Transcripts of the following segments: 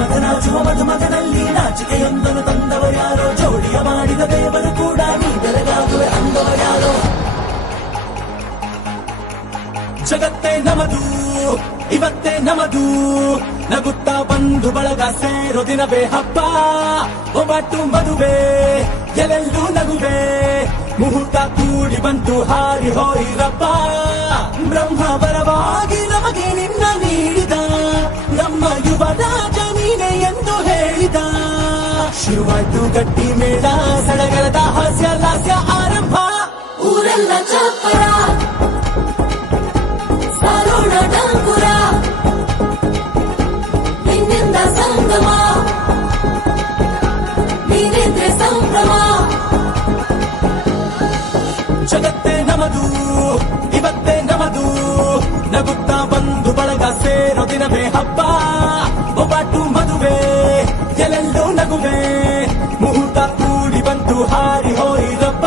ಮತನಾಚುವ ಮಧುಮಗನಲ್ಲಿ ನಾಚಿಕೆಯೊಂದನ್ನು ತಂದವರ್ಯಾರೋ ಜೋಡಿಯ ಮಾಡಿದ ದೇವರು ಕೂಡ ನೀ ಬೆರಗಾಗುವೆ ಅಂದವರ್ಯಾರೋ ಜಗತ್ತೇ ನಮದು ಇವತ್ತೇ ನಮದು ನಗುತ್ತಾ ಬಂಧು ಬಳಗ ಸೇರೋ ದಿನವೇ ಹಬ್ಬ ಒಬ್ಬಟ್ಟು ಮದುವೆ ಎಲ್ಲೆಲ್ಲೂ ನಗುವೆ ಮುಹೂರ್ತ ಕೂಡಿ ಬಂತು ಹಾರಿ ಹೋಯಿರಪ್ಪ ಬ್ರಹ್ಮ ಬರವಾಗಿ ನಮಗೆ ನಿನ್ನ ನೀಡಿದ ನಮ್ಮ ಯುವ ರಾಜ ನೀನೆ ಎಂದು ಹೇಳಿದ ಶುರುವಾಯ್ತು ಗಟ್ಟಿ ಮೇಳ ಸಡಗರದ ಹಾಸ್ಯ ಲಾಸ್ಯ ಆರಂಭ ಊರೆಲ್ಲ ಚಾಪರ ಸಾರೋಣ ಡಂಗುರ ನಿನ್ನಿಂದ ಸಂಗಮ ನೀನಿದ್ರೆ ಸಂಭ್ರಮ ಜಗತ್ತೇ ನಮದು ಇವತ್ತೇ ನಮದು ನಗುತ್ತಾ ಬಂಧು ಬಳಗ ಸೇರೋ ದಿನವೇ ಹಬ್ಬ ಒಬ್ಬಟ್ಟು ಮದುವೆ ಎಲ್ಲೆಲ್ಲೂ ನಗುವೆ ಮುಹೂರ್ತ ಕೂಡಿ ಬಂತು ಹಾರಿ ಹೋಯಿರಪ್ಪ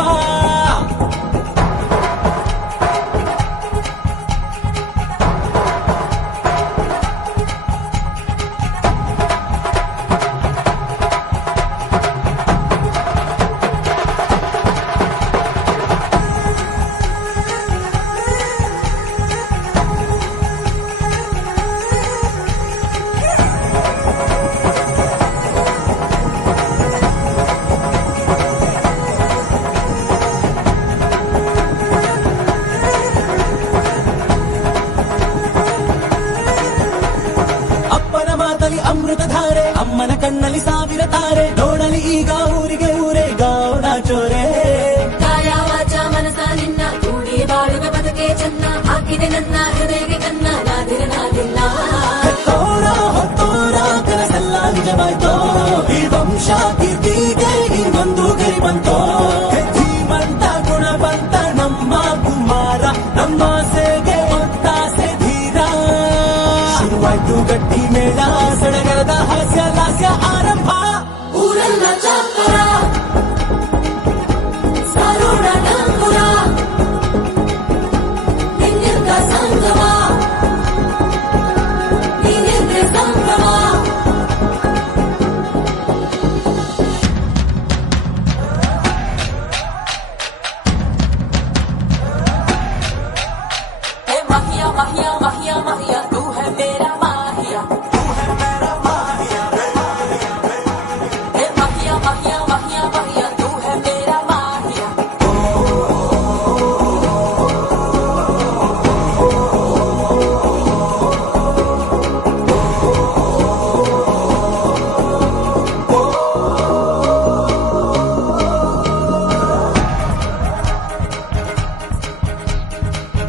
ಅಮೃತಧಾರೆ ಅಮ್ಮನ ಕಣ್ಣಲ್ಲಿ ಸಾವಿರ ತಾರೆ ನೋಡಲಿ ಈಗ ಊರಿಗೆ ಊರೇ ಗೌಡ ಚೋರೆ ಕಾಯ ವಾಚ ಮನಸ ನಿನ್ನ ಕೂಡಿ ಬಾಳುವ ಬದುಕೆ ಚೆನ್ನ ಹಾಕಿದೆ ನನ್ನ ಹೃದಯಕ್ಕೆ ಕನ್ನ ನಾದಿರನಾಗಿಲ್ಲ ಹೊತ್ತೋರ ಹೊತ್ತೋರ ಕನಸೆಲ್ಲ ನಿಜವಾಯ್ತೋ ಈ ವಂಶ ಕೀರ್ತಿಗೆ ಇನ್ನೊಂದು ಗರಿ ಬಂತೋ ಧೀಮಂತ ಗುಣವಂತ ನಮ್ಮ ಕುಮಾರ ನಮ್ಮ ಸೇಗೆ ಒತ್ತಾಸೆ ಧೀರ ಶುರುವಾಯ್ತು ಗಟ್ಟಿ ಮೇಳ ಸಡಗರದ ಹಾಸ್ಯ ಲಾಸ್ಯ ಆರಂಭ ಊರೆಲ್ಲ ಚಾಪರ ಸಾರೋಣ ಡಂಗುರ ನಿನ್ನಿಂದ ಸಂಗಮ ನೀನಿದ್ರೆ ಸಂಭ್ರಮ हे माहिया माहिया माहिया माहिया तू है मेरा माहिया हे माहिया माहिया माहिया माहिया तू है मेरा माहिया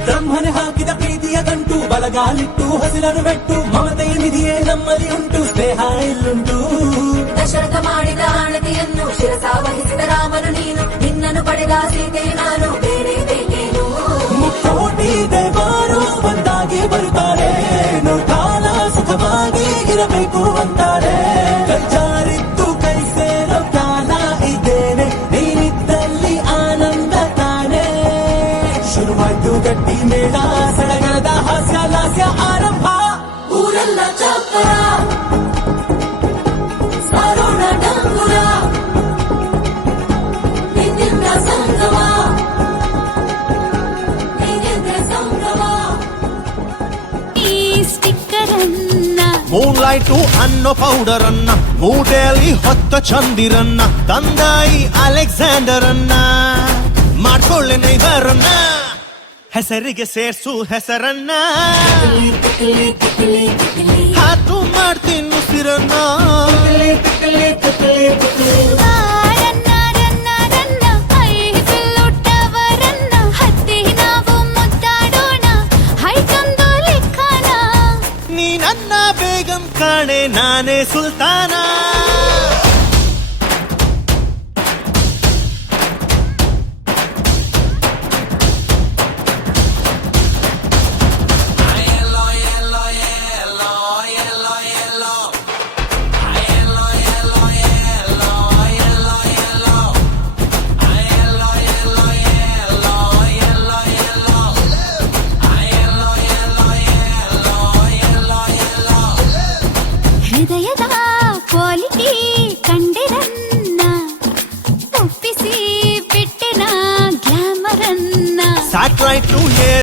ಬ್ರಹ್ಮನೆ ಹಾಕಿದ ಪ್ರೀತಿಯ ಗಂಟು ಬಲಗಾಲಿಟ್ಟು ಹಸಿರನ್ನು ಬೆಟ್ಟು ಮಮತೆಯ ನಿಧಿಯೇ ನಮ್ಮಲ್ಲಿ ಉಂಟು ಸ್ನೇಹ ಇಲ್ಲುಂಟು ದಶರಥ ಮಾಡಿದ ಆಣತಿಯನ್ನು ಶಿರಸ ವಹಿಸಿದ ರಾಮನು ನೀನು ನಿನ್ನನ್ನು ಪಡೆದ ಸೀತೆ ನಾನು ಬೇರೆ ಬೇಕೇನು ಮುಕ್ಕೋಟಿ ದೇವರು ಒಂದಾಗಿ ಬರುತ್ತಾರೆ ಕಾಲ ಸುಖವಾಗಿ ಇರಬೇಕು ಅಂತಾರೆ ಕೈ ಜಾರಿದ್ದು ಕೈ ಸೇರೋ ಕಾಲ ಇದ್ದೇನೆ ನೀನಿದ್ದಲ್ಲಿ ಆನಂದ ತಾನೇ ಶುರುವಾಯ್ತು ಗಟ್ಟಿ ಮೇಳ ಸಡಗರದ ಹಾಸ್ಯ ಲಾಸ್ಯ ಆರಂಭ ಊರೆಲ್ಲ ಚಾಪರ ಸಾರೋಣ ಡಂಗುರ ನಿನ್ನಿಂದ ಸಂಗಮ ನೀನಿದ್ರೆ ಸಂಭ್ರಮ ಈ ಸ್ಟಿಕ್ಕರ್ ಅನ್ನ ಮೂನ್ಲೈಟ್ ಅನ್ನೋ ಪೌಡರ್ ಅನ್ನ ಮೂಟೆಯಲ್ಲಿ ಹೊತ್ತ ಚಂದಿರನ್ನ ತಂದಾಯಿ ಅಲೆಕ್ಸಾಂಡರ್ ಅನ್ನ ಮಾಡ್ಕೊಳ್ಳೆ ನೈಬರನ್ನ ಹೆಸರಿಗೆ ಸೇರ್ಸು ಹೆಸರನ್ನ ಹಾತು ಮಾಡ್ತೀನಿ ಉಸಿರನ್ನ ರನ್ನ ರನ್ನ ರನ್ನ ಐದುಲ್ಲುಟ್ಟವರನ್ನ ಹತ್ತಿ ನಾವು ಮುದ್ದಾಡೋಣ ಹೈಕೊಂದು ಲೆಕ್ಕನ ನೀ ನನ್ನ ಬೇಗಂ ಕಾಣೆ ನಾನೇ ಸುಲ್ತಾನ